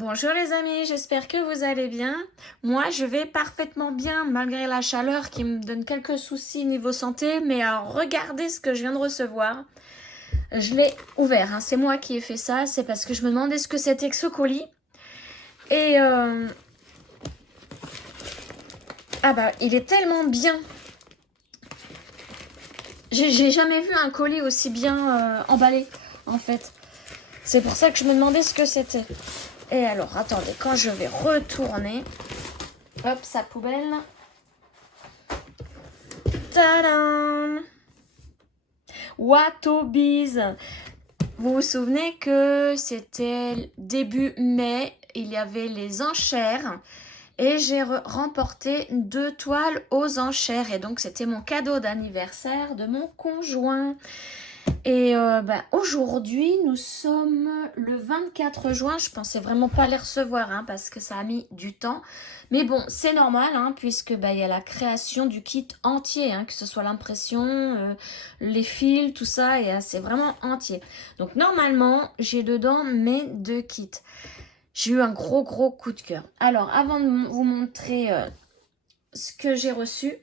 Bonjour les amis, j'espère que vous allez bien. Moi, je vais parfaitement bien malgré la chaleur qui me donne quelques soucis niveau santé. Mais alors, regardez ce que je viens de recevoir. Je l'ai ouvert, hein. C'est moi qui ai fait ça. C'est parce que je me demandais ce que c'était que ce colis. Et ah bah, il est tellement bien. J'ai jamais vu un colis aussi bien emballé, en fait. C'est pour ça que je me demandais ce que c'était. Et alors, attendez, quand je vais retourner, hop, sa poubelle. Tadam! Watobiz. Vous vous souvenez que c'était début mai, il y avait les enchères et j'ai remporté 2 toiles aux enchères. Et donc, c'était mon cadeau d'anniversaire de mon conjoint. Et aujourd'hui, nous sommes le 24 juin. Je pensais vraiment pas les recevoir hein, parce que ça a mis du temps. Mais bon, c'est normal hein, puisque il y a la création du kit entier, hein, que ce soit l'impression, les fils, tout ça, et c'est vraiment entier. Donc normalement, j'ai dedans mes 2 kits. J'ai eu un gros coup de cœur. Alors, avant de vous montrer ce que j'ai reçu,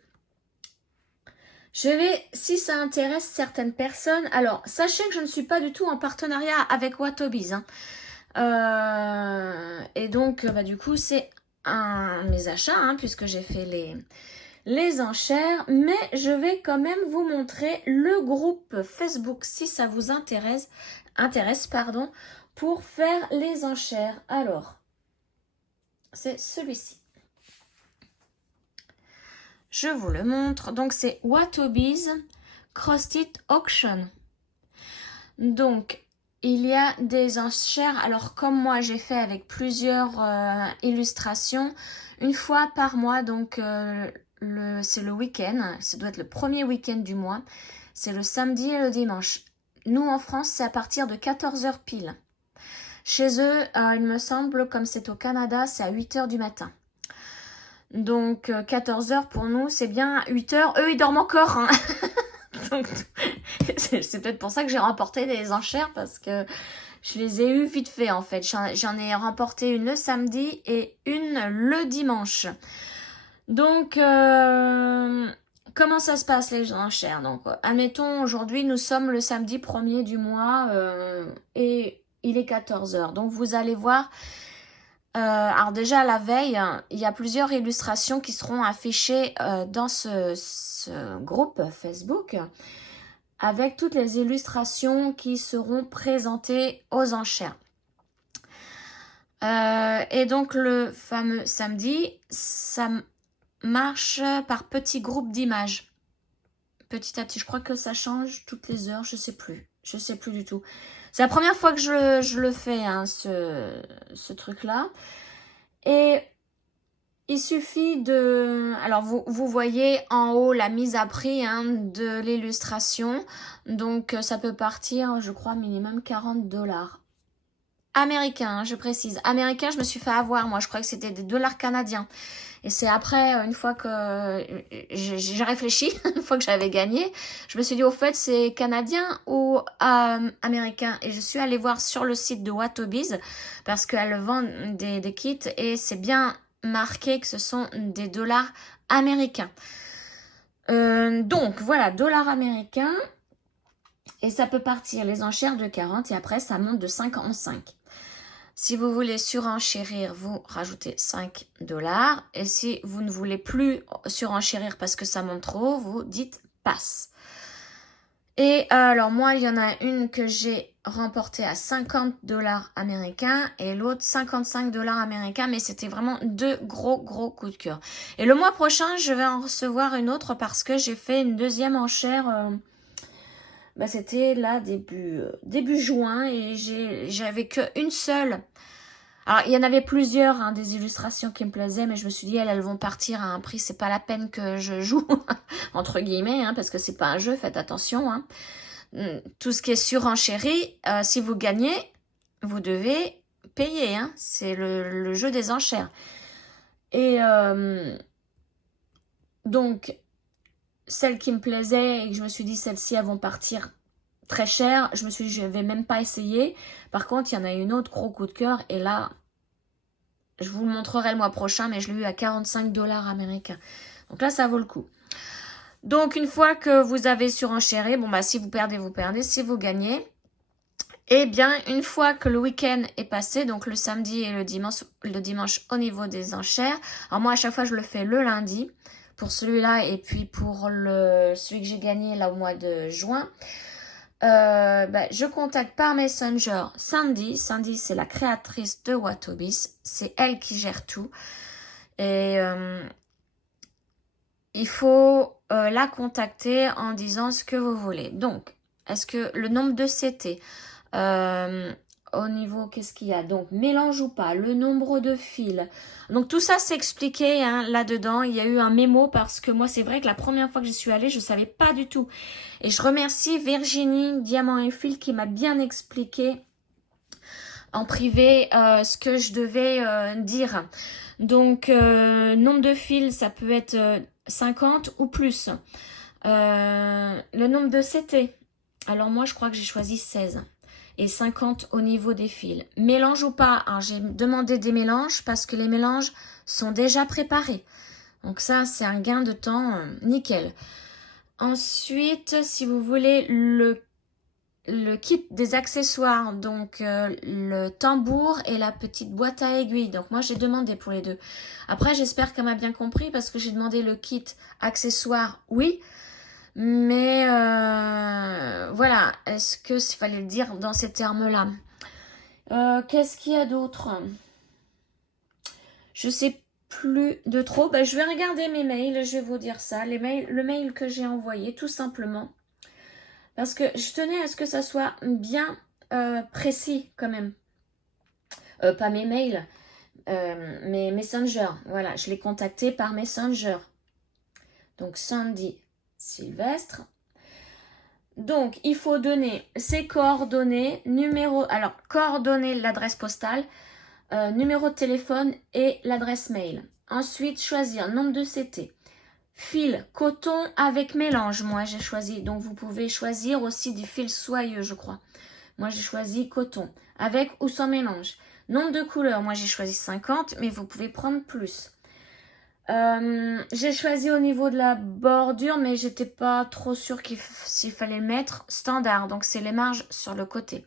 je vais, si ça intéresse certaines personnes, alors sachez que je ne suis pas du tout en partenariat avec Watobiz. Hein. Et donc, du coup, c'est mes achats, hein, puisque j'ai fait les enchères. Mais je vais quand même vous montrer le groupe Facebook, si ça vous intéresse, pour faire les enchères. Alors, c'est celui-ci. Je vous le montre. Donc, c'est Watobiz Cross-Stitch Auction. Donc, il y a des enchères. Alors, comme moi, j'ai fait avec plusieurs illustrations, une fois par mois. Donc, c'est le week-end. Ça doit être le premier week-end du mois. C'est le samedi et le dimanche. Nous, en France, c'est à partir de 14h pile. Chez eux, il me semble, comme c'est au Canada, c'est à 8h du matin. Donc 14h pour nous, c'est bien 8h. Eux, ils dorment encore. Hein. Donc, c'est peut-être pour ça que j'ai remporté des enchères parce que je les ai eues vite fait en fait. J'en ai remporté une le samedi et une le dimanche. Donc, comment ça se passe les enchères? Donc, admettons, aujourd'hui, nous sommes le samedi 1er du mois et il est 14h. Donc, vous allez voir... alors déjà la veille, il y a plusieurs illustrations qui seront affichées dans ce groupe Facebook avec toutes les illustrations qui seront présentées aux enchères. Et donc le fameux samedi, ça marche par petits groupes d'images. Petit à petit, je crois que ça change toutes les heures, je sais plus du tout. C'est la première fois que je le fais, hein, ce truc-là. Et il suffit de... Alors, vous voyez en haut la mise à prix hein, de l'illustration. Donc, ça peut partir, je crois, minimum 40$. Américain, hein, je précise. Américain, je me suis fait avoir, moi. Je crois que c'était des dollars canadiens. Et c'est après, une fois que j'ai réfléchi, une fois que j'avais gagné, je me suis dit, au fait, c'est canadien ou américain. Et je suis allée voir sur le site de Watobiz, parce qu'elle vend des kits, et c'est bien marqué que ce sont des dollars américains. Donc, voilà, dollars américains. Et ça peut partir les enchères de 40, et après, ça monte de 5 en 5. Si vous voulez surenchérir, vous rajoutez 5$. Et si vous ne voulez plus surenchérir parce que ça monte trop, vous dites passe. Et alors moi, il y en a une que j'ai remportée à 50$ américains et l'autre 55$ américains. Mais c'était vraiment 2 gros coups de cœur. Et le mois prochain, je vais en recevoir une autre parce que j'ai fait une deuxième enchère... c'était là début juin et j'avais qu'une seule. Alors il y en avait plusieurs hein, des illustrations qui me plaisaient, mais je me suis dit elles vont partir à un prix, c'est pas la peine que je joue entre guillemets hein, parce que c'est pas un jeu, faites attention. Hein. Tout ce qui est surenchéri, si vous gagnez, vous devez payer. Hein. C'est le jeu des enchères. Et donc celles qui me plaisaient et que je me suis dit celles-ci elles vont partir très cher, je me suis dit je vais même pas essayer. Par contre il y en a une autre gros coup de cœur et là Je vous le montrerai le mois prochain, mais je l'ai eu à 45 $ américains. Donc là, ça vaut le coup. Donc, une fois que vous avez surenchéri, bon, bah, si vous perdez, vous perdez. Si vous gagnez, eh bien, une fois que le week-end est passé, donc le samedi et le dimanche au niveau des enchères, alors moi, à chaque fois, je le fais le lundi pour celui-là et puis pour celui que j'ai gagné là au mois de juin. Je contacte par Messenger Sandy. Sandy, c'est la créatrice de Watobis. C'est elle qui gère tout. Et il faut la contacter en disant ce que vous voulez. Donc, est-ce que le nombre de CT, au niveau, qu'est-ce qu'il y a? Donc, mélange ou pas, le nombre de fils. Donc, tout ça, c'est expliqué là-dedans. Il y a eu un mémo parce que moi, c'est vrai que la première fois que j'y suis allée, je ne savais pas du tout. Et je remercie Virginie Diamant et Fil qui m'a bien expliqué en privé ce que je devais dire. Donc, nombre de fils, ça peut être 50 ou plus. Le nombre de CT. Alors, moi, je crois que j'ai choisi 16. Et 50 au niveau des fils. Mélange ou pas? Alors, j'ai demandé des mélanges parce que les mélanges sont déjà préparés. Donc ça, c'est un gain de temps nickel. Ensuite, si vous voulez le kit des accessoires, donc le tambour et la petite boîte à aiguilles. Donc moi, j'ai demandé pour les deux. Après, j'espère qu'elle m'a bien compris parce que j'ai demandé le kit accessoires, oui. Mais voilà, est-ce que s'il fallait le dire dans ces termes-là? Qu'est-ce qu'il y a d'autre? Je sais plus de trop. Je vais regarder mes mails, je vais vous dire ça. Le mail que j'ai envoyé, tout simplement. Parce que je tenais à ce que ça soit bien précis quand même. Pas mes mails, mes Messenger. Voilà, je l'ai contacté par Messenger. Donc Sandy Sylvestre. Donc, il faut donner ses coordonnées, coordonnées, l'adresse postale, numéro de téléphone et l'adresse mail. Ensuite, choisir nombre de CT. Fil coton avec mélange, moi j'ai choisi. Donc, vous pouvez choisir aussi des fils soyeux, je crois. Moi, j'ai choisi coton, avec ou sans mélange. Nombre de couleurs, moi j'ai choisi 50, mais vous pouvez prendre plus. J'ai choisi au niveau de la bordure, mais j'étais pas trop sûre s'il fallait mettre standard. Donc, c'est les marges sur le côté.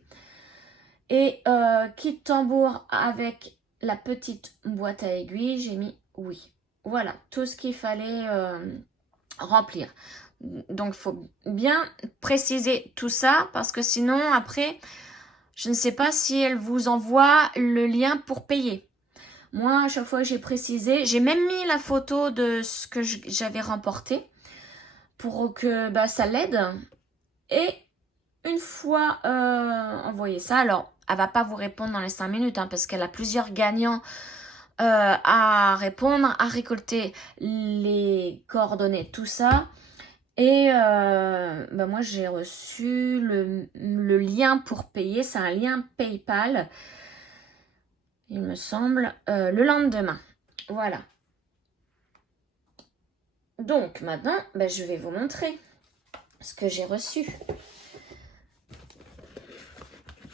Et kit tambour avec la petite boîte à aiguilles, j'ai mis oui. Voilà, tout ce qu'il fallait remplir. Donc, il faut bien préciser tout ça parce que sinon, après, je ne sais pas si elle vous envoie le lien pour payer. Moi, à chaque fois que j'ai précisé, j'ai même mis la photo de ce que j'avais remporté pour que ça l'aide. Et une fois envoyé ça, alors elle va pas vous répondre dans les 5 minutes parce qu'elle a plusieurs gagnants à répondre, à récolter les coordonnées, tout ça. Et moi, j'ai reçu le lien pour payer. C'est un lien PayPal. Il me semble, le lendemain. Voilà. Donc, maintenant, je vais vous montrer ce que j'ai reçu.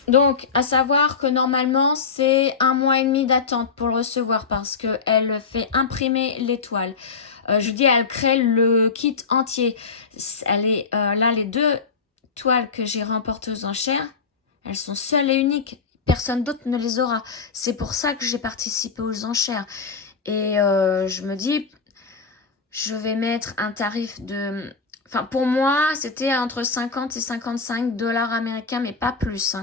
Donc, à savoir que normalement, c'est 1 mois et demi d'attente pour le recevoir parce qu'elle fait imprimer l'étoile. Je dis, elle crée le kit entier. Elle est là, les 2 toiles que j'ai remportées aux enchères, elles sont seules et uniques. Personne d'autre ne les aura. C'est pour ça que j'ai participé aux enchères. Et je me dis, je vais mettre un tarif de... Enfin, pour moi, c'était entre 50 et 55 $ américains, mais pas plus.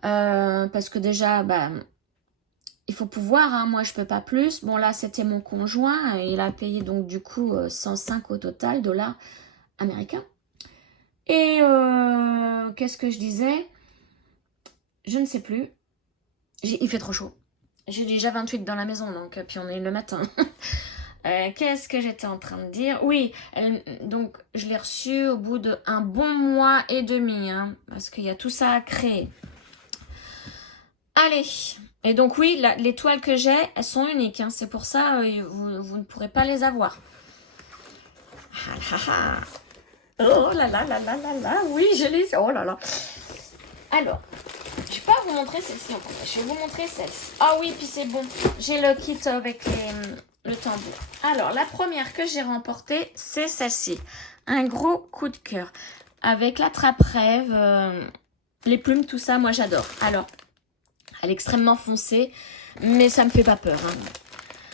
Parce que déjà, il faut pouvoir. Moi, je peux pas plus. Bon, là, c'était mon conjoint. Il a payé donc du coup 105 au total, dollars américains. Et qu'est-ce que je disais? Je ne sais plus. Il fait trop chaud. J'ai déjà 28 dans la maison, donc puis on est le matin. Qu'est-ce que j'étais en train de dire? Oui, donc je l'ai reçu au bout d'un bon mois et demi, parce qu'il y a tout ça à créer. Allez, et donc oui, les toiles que j'ai, elles sont uniques. C'est pour ça vous ne pourrez pas les avoir. Oh là là là là là là, oui, je les... Oh là là. Alors, je vais pas vous montrer celle-ci en premier. Je vais vous montrer celle-ci. Ah oui, puis c'est bon. J'ai le kit avec le tambour. Alors, la première que j'ai remportée, c'est celle-ci. Un gros coup de cœur. Avec la trappe-rêve, les plumes, tout ça, moi j'adore. Alors, elle est extrêmement foncée, mais ça me fait pas peur. Hein.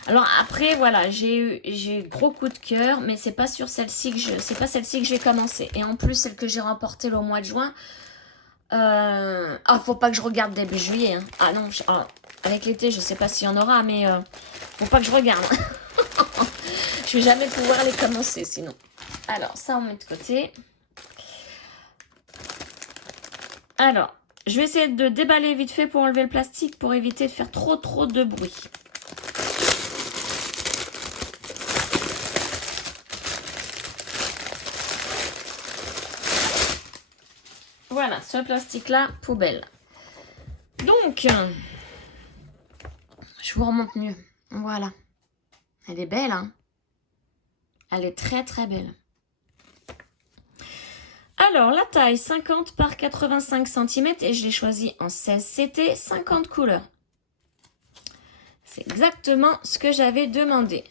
Alors après, voilà, j'ai gros coup de cœur, mais c'est pas sur celle-ci que c'est pas celle-ci que j'ai commencé. Et en plus, celle que j'ai remportée le mois de juin, faut pas que je regarde début juillet. Hein. Ah non, avec l'été, je sais pas s'il y en aura, mais faut pas que je regarde. Je vais jamais pouvoir les commencer sinon. Alors, ça on met de côté. Alors, je vais essayer de déballer vite fait pour enlever le plastique pour éviter de faire trop de bruit. Voilà, ce plastique-là, poubelle. Donc, je vous remonte mieux. Voilà. Elle est belle, hein? Elle est très belle. Alors, la taille 50 par 85 cm et je l'ai choisie en 16 CT, 50 couleurs. C'est exactement ce que j'avais demandé.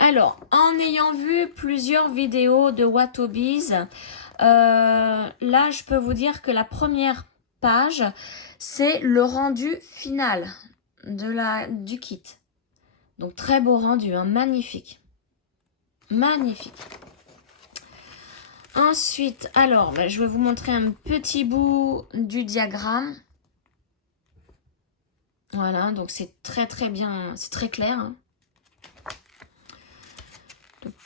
Alors, en ayant vu plusieurs vidéos de Watobiz, là, je peux vous dire que la première page, c'est le rendu final du kit. Donc, très beau rendu, hein, magnifique. Magnifique. Ensuite, alors, je vais vous montrer un petit bout du diagramme. Voilà, donc c'est très bien, c'est très clair. Hein.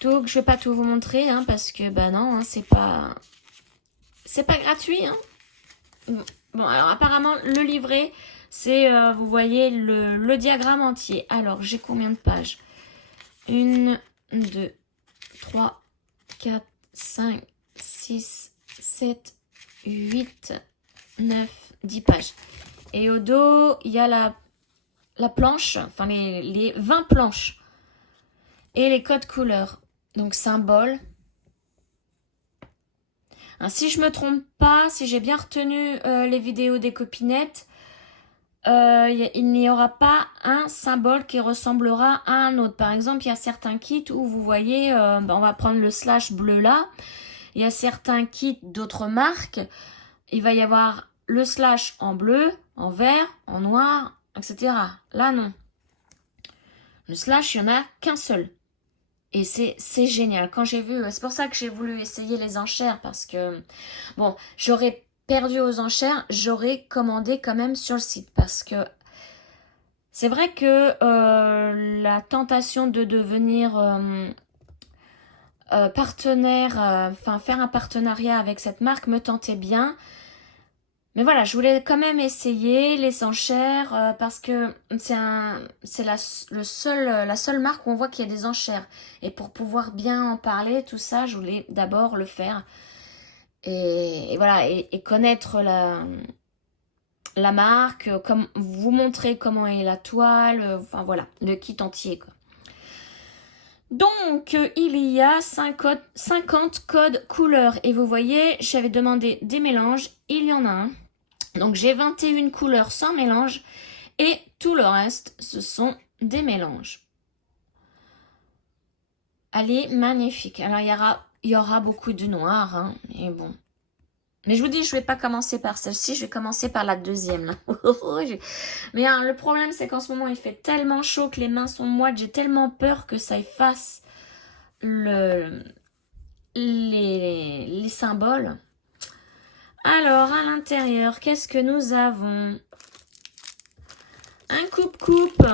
Donc, je vais pas tout vous montrer, hein, parce que, bah non, hein, c'est pas gratuit. Hein. Bon, alors apparemment, le livret, c'est, vous voyez, le diagramme entier. Alors, j'ai combien de pages? 1, 2, 3, 4, 5, 6, 7, 8, 9, 10 pages. Et au dos, il y a la planche, enfin les 20 planches. Et les codes couleurs. Donc, symbole. Hein, si je ne me trompe pas, si j'ai bien retenu les vidéos des copinettes, il n'y aura pas un symbole qui ressemblera à un autre. Par exemple, il y a certains kits où vous voyez, on va prendre le slash bleu là. Il y a certains kits d'autres marques. Il va y avoir le slash en bleu, en vert, en noir, etc. Là, non. Le slash, il n'y en a qu'un seul. Et c'est génial. Quand j'ai vu, c'est pour ça que j'ai voulu essayer les enchères. Parce que, bon, j'aurais perdu aux enchères, j'aurais commandé quand même sur le site. Parce que c'est vrai que la tentation de devenir partenaire, enfin faire un partenariat avec cette marque me tentait bien. Mais voilà, je voulais quand même essayer les enchères parce que c'est la seule marque où on voit qu'il y a des enchères. Et pour pouvoir bien en parler, tout ça, je voulais d'abord le faire. Et voilà, et connaître la marque, vous montrer comment est la toile, enfin voilà, le kit entier, quoi. Donc, il y a 50 codes couleurs. Et vous voyez, j'avais demandé des mélanges, il y en a un. Donc, j'ai 21 couleurs sans mélange et tout le reste, ce sont des mélanges. Elle est magnifique. Alors, il y aura beaucoup de noir, hein, mais bon. Mais je vous dis, je ne vais pas commencer par celle-ci, je vais commencer par la deuxième. Là. Mais hein, le problème, c'est qu'en ce moment, il fait tellement chaud que les mains sont moites. J'ai tellement peur que ça efface les symboles. Alors, à l'intérieur, qu'est-ce que nous avons? Un coupe-coupe,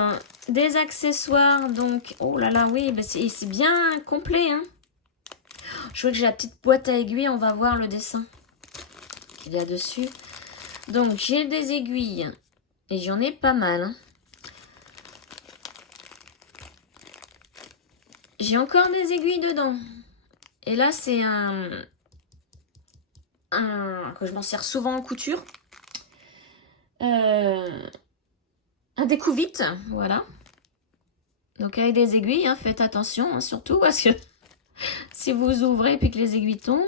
des accessoires, donc... Oh là là, oui, bah c'est bien complet. Hein. Je vois que j'ai la petite boîte à aiguilles, on va voir le dessin qu'il y a dessus. Donc, j'ai des aiguilles, et j'en ai pas mal. Hein. J'ai encore des aiguilles dedans. Et là, c'est que je m'en sers souvent en couture. Un découvite, voilà. Donc avec des aiguilles, hein, faites attention, hein, surtout parce que si vous ouvrez puis que les aiguilles tombent.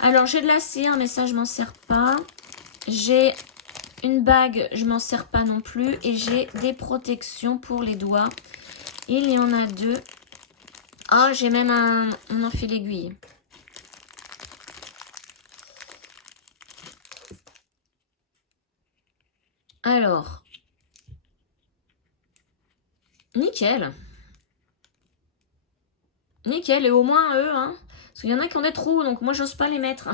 Alors j'ai de la cire, mais ça je m'en sers pas. J'ai une bague, je m'en sers pas non plus. Et j'ai des protections pour les doigts. Il y en a 2. Ah, j'ai même un enfil aiguille. Alors, nickel. Nickel, et au moins eux, hein. Parce qu'il y en a qui ont des trous, donc moi j'ose pas les mettre.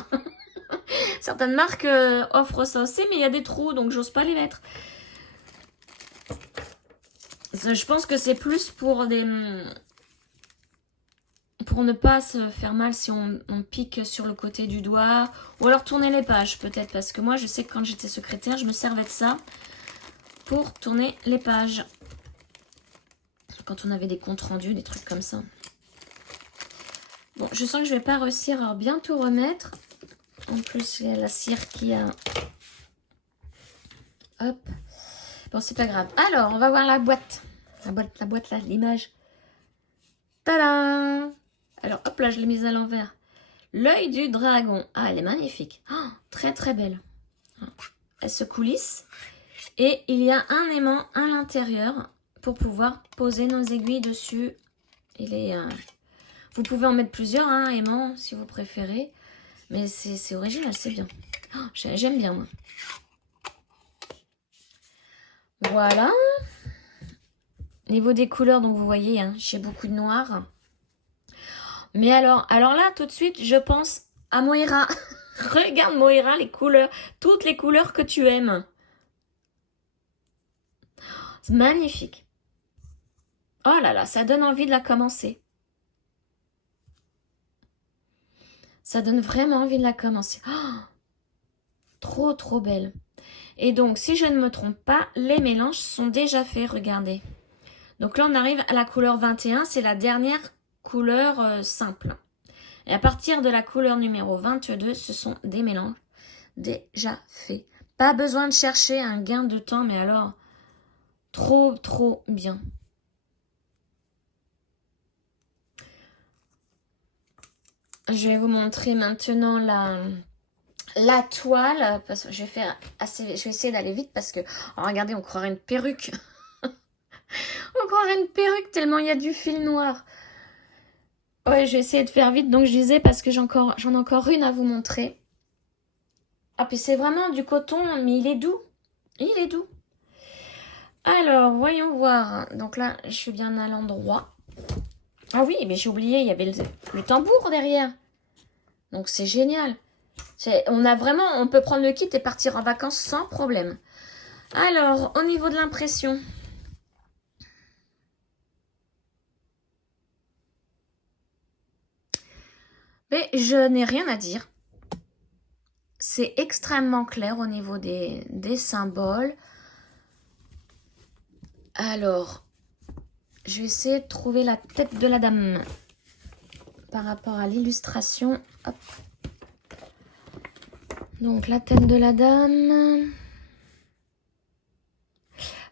Certaines marques offrent ça aussi, mais il y a des trous, donc j'ose pas les mettre. Je pense que c'est plus pour des... Pour ne pas se faire mal si on pique sur le côté du doigt. Ou alors tourner les pages peut-être. Parce que moi je sais que quand j'étais secrétaire, je me servais de ça pour tourner les pages. Quand on avait des comptes rendus, des trucs comme ça. Bon, je sens que je vais pas réussir à bien tout remettre. En plus, il y a la cire qui a... Hop. Bon, c'est pas grave. Alors, on va voir la boîte. La boîte là, l'image. Tadam! Alors, hop là, je l'ai mise à l'envers. L'œil du dragon. Ah, elle est magnifique. Oh, très, très belle. Elle se coulisse. Et il y a un aimant à l'intérieur pour pouvoir poser nos aiguilles dessus. Il est... Vous pouvez en mettre plusieurs, hein, aimants, si vous préférez. Mais c'est original, c'est bien. Oh, j'aime bien, moi. Voilà. Niveau des couleurs, donc vous voyez, hein, j'ai beaucoup de noir. Mais alors là, tout de suite, je pense à Moira. Regarde Moira, les couleurs. Toutes les couleurs que tu aimes. C'est magnifique. Oh là là, ça donne envie de la commencer. Ça donne vraiment envie de la commencer. Oh, trop, trop belle. Et donc, si je ne me trompe pas, les mélanges sont déjà faits, regardez. Donc là, on arrive à la couleur 21, c'est la dernière couleur simple. Et à partir de la couleur numéro 22, ce sont des mélanges déjà faits. Pas besoin de chercher un gain de temps, mais alors, trop, trop bien. Je vais vous montrer maintenant la toile, parce que je vais essayer d'aller vite parce que, oh, regardez, on croirait une perruque. On croirait une perruque tellement il y a du fil noir. Ouais, je vais essayer de faire vite, donc je disais, parce que j'en ai encore une à vous montrer. Ah, puis c'est vraiment du coton, mais il est doux. Il est doux. Alors, voyons voir. Donc là, je suis bien à l'endroit. Ah oui, mais j'ai oublié, il y avait le tambour derrière. Donc c'est génial. On peut prendre le kit et partir en vacances sans problème. Alors, au niveau de l'impression. Mais je n'ai rien à dire. C'est extrêmement clair au niveau des symboles. Alors, je vais essayer de trouver la tête de la dame par rapport à l'illustration. Hop. Donc, la tête de la dame.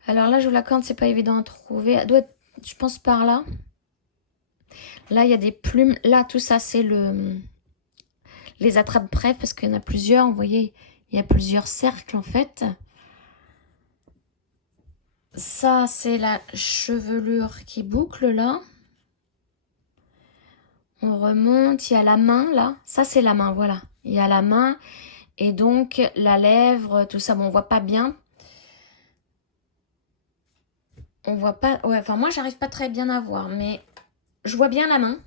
Alors là, je vous l'accorde, c'est pas évident à trouver. Elle doit être, je pense, par là. Là, il y a des plumes. Là, tout ça, c'est les attrape-brèves parce qu'il y en a plusieurs. Vous voyez, il y a plusieurs cercles en fait. Ça, c'est la chevelure qui boucle là. On remonte. Il y a la main là. Ça, c'est la main, voilà. Il y a la main et donc la lèvre, tout ça. Bon, on voit pas bien. On voit pas. Ouais, enfin, moi, j'arrive pas très bien à voir, mais je vois bien la main.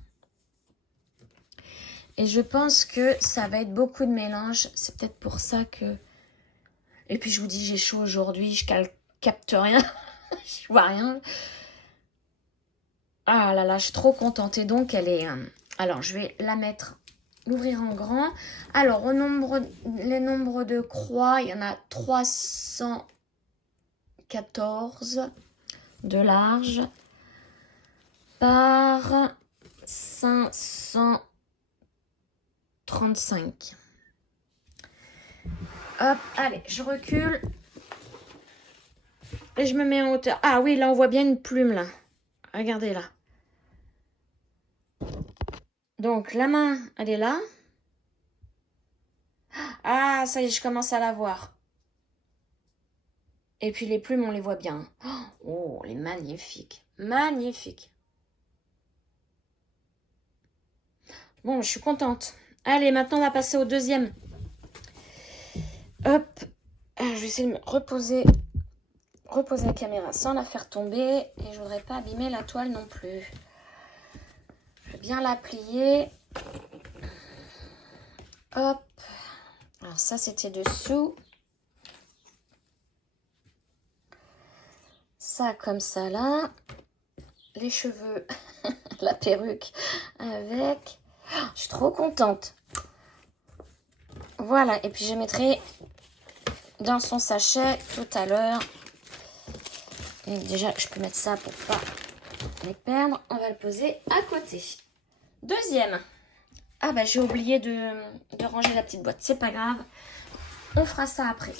Et je pense que ça va être beaucoup de mélange. C'est peut-être pour ça que... Et puis je vous dis, j'ai chaud aujourd'hui. Je capte rien. Je vois rien. Ah là là, je suis trop contente. Et donc, elle est... Alors, je vais la mettre... L'ouvrir en grand. Alors, les nombres de croix, il y en a 314 de large par 535. Hop, allez, je recule. Et je me mets en hauteur. Ah oui, là, on voit bien une plume, là. Regardez, là. Donc, la main, elle est là. Ah, ça y est, je commence à la voir. Et puis les plumes, on les voit bien. Oh, elle est magnifique. Magnifique. Bon, je suis contente. Allez, maintenant, on va passer au deuxième. Hop. Je vais essayer de me reposer la caméra sans la faire tomber. Et je voudrais pas abîmer la toile non plus. Je vais bien la plier. Hop. Alors ça, c'était dessous. Ça, comme ça, là. Les cheveux, la perruque avec. Oh, je suis trop contente. Voilà, et puis je mettrai dans son sachet tout à l'heure. Et déjà, je peux mettre ça pour pas les perdre. On va le poser à côté. Deuxième. Ah bah j'ai oublié de ranger la petite boîte. C'est pas grave. On fera ça après.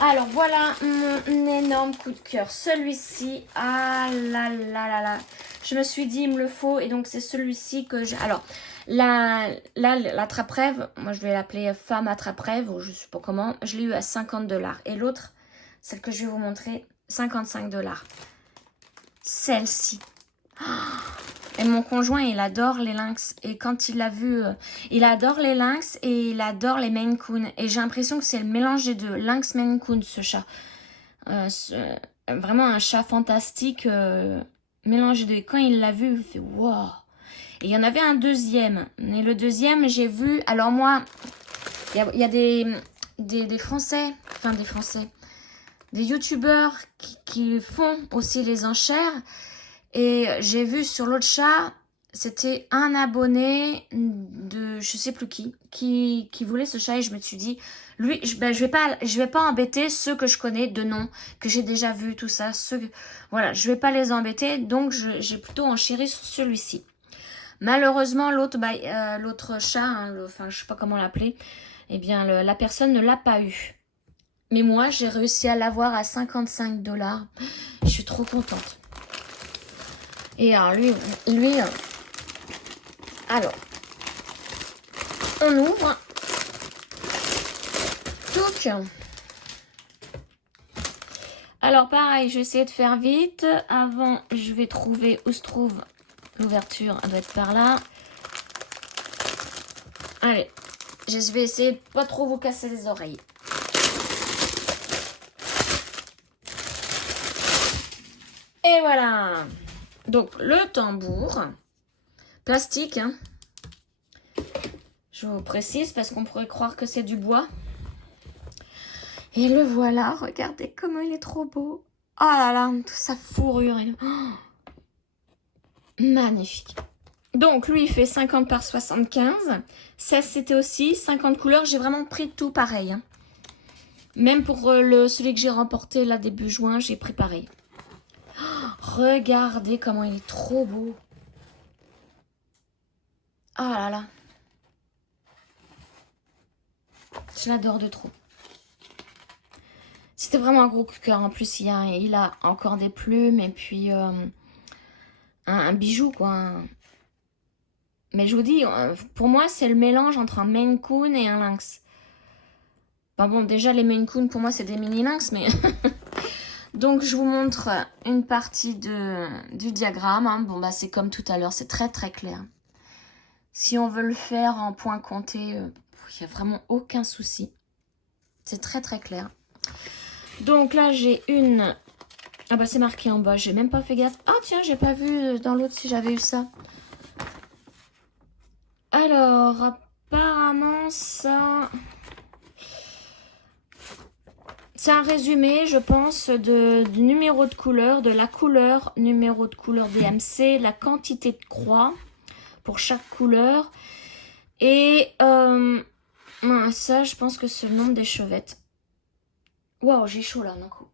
Alors voilà mon énorme coup de cœur. Celui-ci, ah là là là là. Je me suis dit il me le faut et donc c'est celui-ci que j'ai. Alors la trappe-rêve, moi je vais l'appeler femme à trappe-rêve ou je sais pas comment. Je l'ai eu à 50 $. Et l'autre, celle que je vais vous montrer, 55 $. Celle-ci. Et mon conjoint, il adore les lynx. Et quand il l'a vu, il adore les lynx et il adore les Maine Coon. Et j'ai l'impression que c'est le mélange des deux. Lynx Maine Coon, ce chat. Vraiment un chat fantastique. Mélange des deux. Quand il l'a vu, il fait wow. Et il y en avait un deuxième. Et le deuxième, j'ai vu... Alors moi, il y a des Français. Enfin, des Français. Des youtubeurs qui font aussi les enchères. Et j'ai vu sur l'autre chat, c'était un abonné de je sais plus qui voulait ce chat et je me suis dit, lui, je vais pas embêter ceux que je connais de nom, que j'ai déjà vu, tout ça. Voilà, je vais pas les embêter, donc j'ai plutôt enchéri sur celui-ci. Malheureusement, l'autre chat, hein, enfin je sais pas comment l'appeler, eh bien la personne ne l'a pas eu. Mais moi, j'ai réussi à l'avoir à 55 $. Je suis trop contente. Et alors lui, alors, on ouvre. Donc, alors pareil, je vais essayer de faire vite. Avant, je vais trouver où se trouve l'ouverture. Elle doit être par là. Allez, je vais essayer de pas trop vous casser les oreilles. Et voilà. Donc, le tambour, plastique, hein. Je vous précise parce qu'on pourrait croire que c'est du bois. Et le voilà, regardez comment il est trop beau. Oh là là, toute sa fourrure. Oh, magnifique. Donc, lui, il fait 50 par 75. Ça, c'était aussi 50 couleurs. J'ai vraiment pris tout pareil, hein. Même pour celui que j'ai remporté là début juin, j'ai pris pareil. Regardez comment il est trop beau. Ah là là. Je l'adore de trop. C'était vraiment un gros coup de cœur. En plus, il a encore des plumes et puis un bijou, quoi. Mais je vous dis, pour moi, c'est le mélange entre un Maine Coon et un lynx. Enfin bon, déjà, les Maine Coon, pour moi, c'est des mini lynx, mais... Donc, je vous montre une partie du diagramme, hein. Bon, bah, c'est comme tout à l'heure, c'est très, très clair. Si on veut le faire en point compté, il n'y a vraiment aucun souci. C'est très, très clair. Donc, là, j'ai une... Ah, bah, c'est marqué en bas. J'ai même pas fait gaffe. Ah, tiens, j'ai pas vu dans l'autre si j'avais eu ça. Alors, apparemment, ça... C'est un résumé, je pense, du numéro de couleur, de la couleur, numéro de couleur DMC, la quantité de croix pour chaque couleur. Et ça, je pense que c'est le nombre d'échevettes. Waouh, j'ai chaud là d'un coup.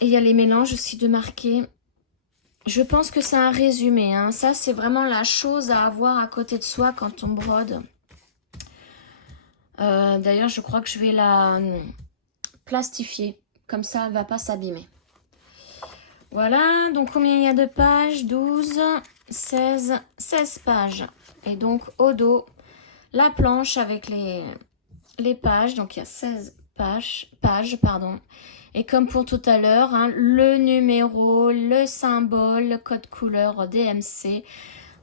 Et il y a les mélanges aussi de marquer. Je pense que c'est un résumé, hein. Ça, c'est vraiment la chose à avoir à côté de soi quand on brode. D'ailleurs, je crois que je vais la plastifier. Comme ça, elle ne va pas s'abîmer. Voilà. Donc, combien il y a de pages? 12, 16 pages. Et donc, au dos, la planche avec les pages. Donc, il y a 16 page, pardon. Et comme pour tout à l'heure, hein, le numéro, le symbole, le code couleur DMC,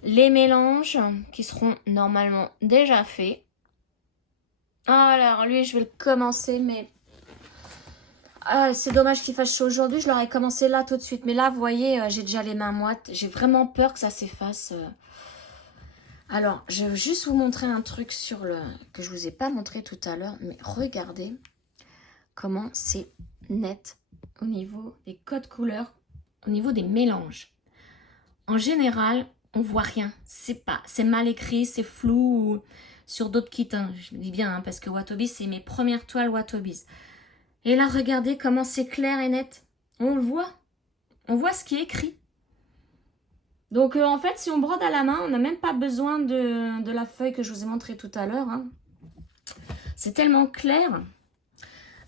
les mélanges qui seront normalement déjà faits. Alors lui, je vais le commencer, mais c'est dommage qu'il fasse chaud aujourd'hui. Je l'aurais commencé là tout de suite. Mais là, vous voyez, j'ai déjà les mains moites. J'ai vraiment peur que ça s'efface. Alors, je vais juste vous montrer un truc sur le que je vous ai pas montré tout à l'heure. Mais regardez comment c'est net au niveau des codes couleurs, au niveau des mélanges. En général, on voit rien. C'est mal écrit, c'est flou. Sur d'autres kits, hein. Je le dis bien, hein, parce que Watobiz, c'est mes premières toiles Watobiz. Et là, regardez comment c'est clair et net. On le voit. On voit ce qui est écrit. Donc, en fait, si on brode à la main, on n'a même pas besoin de la feuille que je vous ai montrée tout à l'heure. Hein. C'est tellement clair.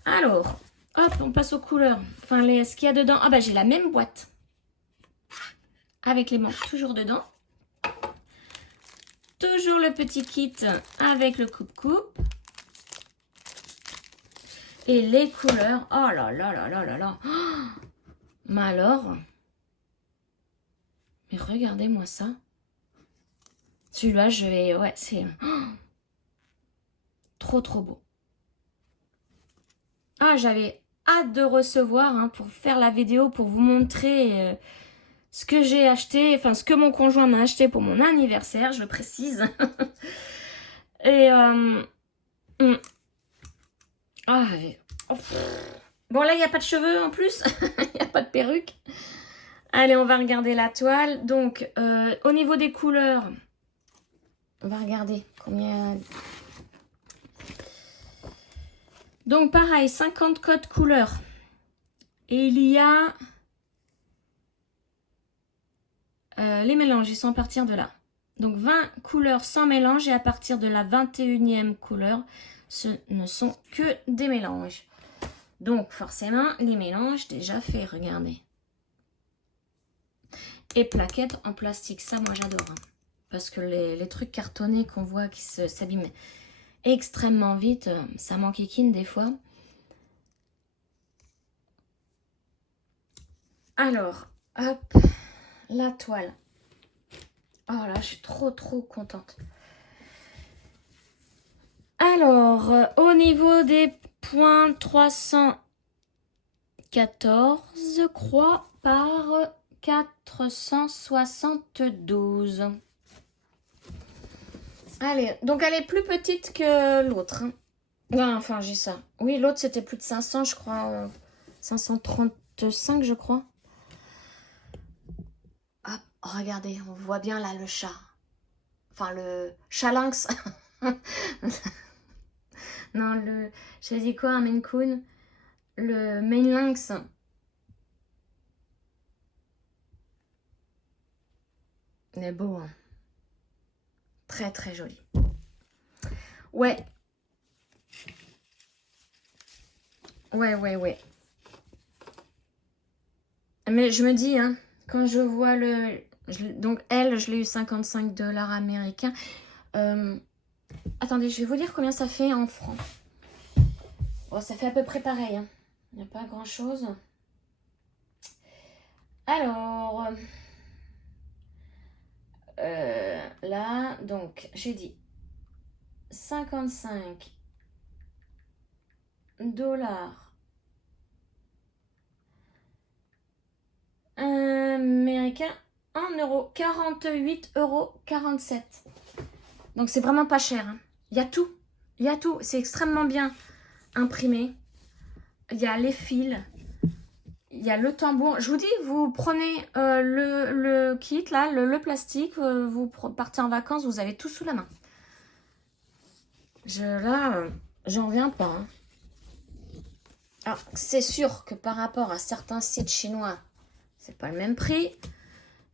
Alors, hop, on passe aux couleurs. Enfin, ce qu'il y a dedans. Ah bah, j'ai la même boîte. Avec les manches toujours dedans. Toujours le petit kit avec le coupe-coupe. Et les couleurs. Oh là là là là là là. Oh, mais alors. Mais regardez-moi ça. Celui-là, je vais... Ouais, c'est... Oh, trop, trop beau. Ah, j'avais hâte de recevoir hein, pour faire la vidéo, pour vous montrer ce que j'ai acheté, enfin ce que mon conjoint m'a acheté pour mon anniversaire, je le précise. Et... Ah, oh, bon, là, il n'y a pas de cheveux en plus. Il n'y a pas de perruque. Allez, on va regarder la toile. Donc, au niveau des couleurs, on va regarder combien... Donc, pareil, 50 codes couleurs. Et il y a... les mélanges, ils sont à partir de là. Donc, 20 couleurs sans mélange. Et à partir de la 21e couleur, ce ne sont que des mélanges. Donc, forcément, les mélanges déjà faits, regardez. Et plaquettes en plastique, ça, moi, j'adore. Hein. Parce que les trucs cartonnés qu'on voit qui s'abîment extrêmement vite, ça m'enquiquine des fois. Alors, hop, la toile. Oh là, je suis trop, trop contente. Alors, au niveau des points 314 croix par 472. Allez, donc elle est plus petite que l'autre. Hein. Non, enfin, j'ai ça. Oui, l'autre, c'était plus de 500, je crois. 535, je crois. Hop, regardez, on voit bien là le chat. Enfin, le chat lynx. Non, j'ai dit quoi, un Maine Coon? Le Maine Lynx. Il est beau, hein. Très, très joli. Ouais. Ouais. Mais je me dis, hein, quand je vois donc, elle, je l'ai eu 55 $ américains. Attendez, je vais vous dire combien ça fait en francs. Bon, ça fait à peu près pareil. Hein. Il n'y a pas grand-chose. Alors... là, donc, j'ai dit 55 $ américains en euros. 48,47 €. Donc, c'est vraiment pas cher. Hein. Il y a tout. Il y a tout. C'est extrêmement bien imprimé. Il y a les fils. Il y a le tambour. Je vous dis, vous prenez le kit, là, le plastique, vous partez en vacances, vous avez tout sous la main. Là, j'en reviens pas. Hein. Alors, c'est sûr que par rapport à certains sites chinois, c'est pas le même prix.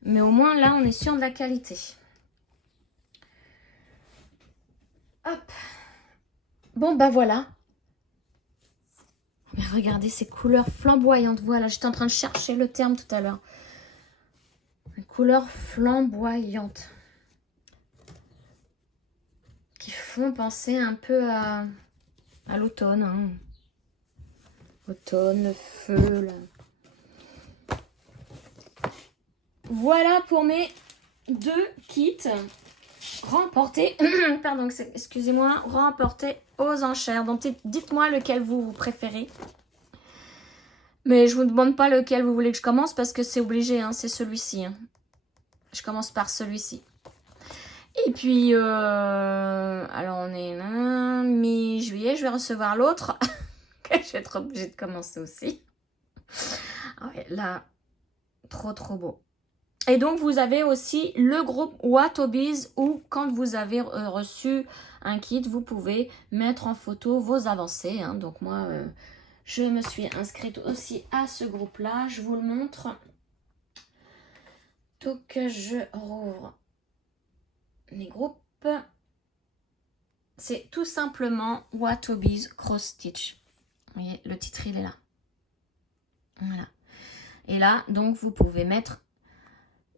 Mais au moins, là, on est sûr de la qualité. Hop. Bon, bah voilà. Mais regardez ces couleurs flamboyantes. Voilà, j'étais en train de chercher le terme tout à l'heure. Les couleurs flamboyantes. Qui font penser un peu à l'automne. Hein. Automne, feu, là. Voilà pour mes 2 kits remportés. Pardon, excusez-moi, remportés aux enchères. Donc, dites-moi lequel vous préférez. Mais je vous demande pas lequel vous voulez que je commence parce que c'est obligé, hein, c'est celui-ci. Hein. Je commence par celui-ci. Et puis, alors on est mi-juillet, je vais recevoir l'autre. Je vais être obligée de commencer aussi. Ah ouais, là, trop beau. Et donc, vous avez aussi le groupe Watobiz où quand vous avez reçu un kit, vous pouvez mettre en photo vos avancées. Hein. Donc, moi, je me suis inscrite aussi à ce groupe-là. Je vous le montre. Donc, je rouvre mes groupes. C'est tout simplement Watobiz Cross Stitch. Vous voyez, le titre, il est là. Voilà. Et là, donc, vous pouvez mettre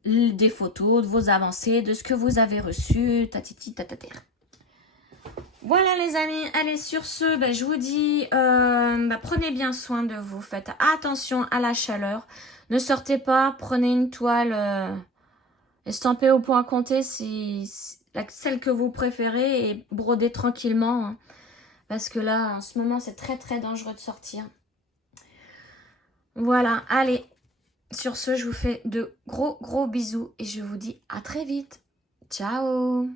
des photos de vos avancées, de ce que vous avez reçu, tatiti tatater. Voilà les amis, allez sur ce, ben, je vous dis, prenez bien soin de vous, faites attention à la chaleur, ne sortez pas, prenez une toile estampée au point compté, celle que vous préférez et brodez tranquillement, hein, parce que là, en ce moment, c'est très dangereux de sortir. Voilà, allez. Sur ce, je vous fais de gros bisous et je vous dis à très vite. Ciao!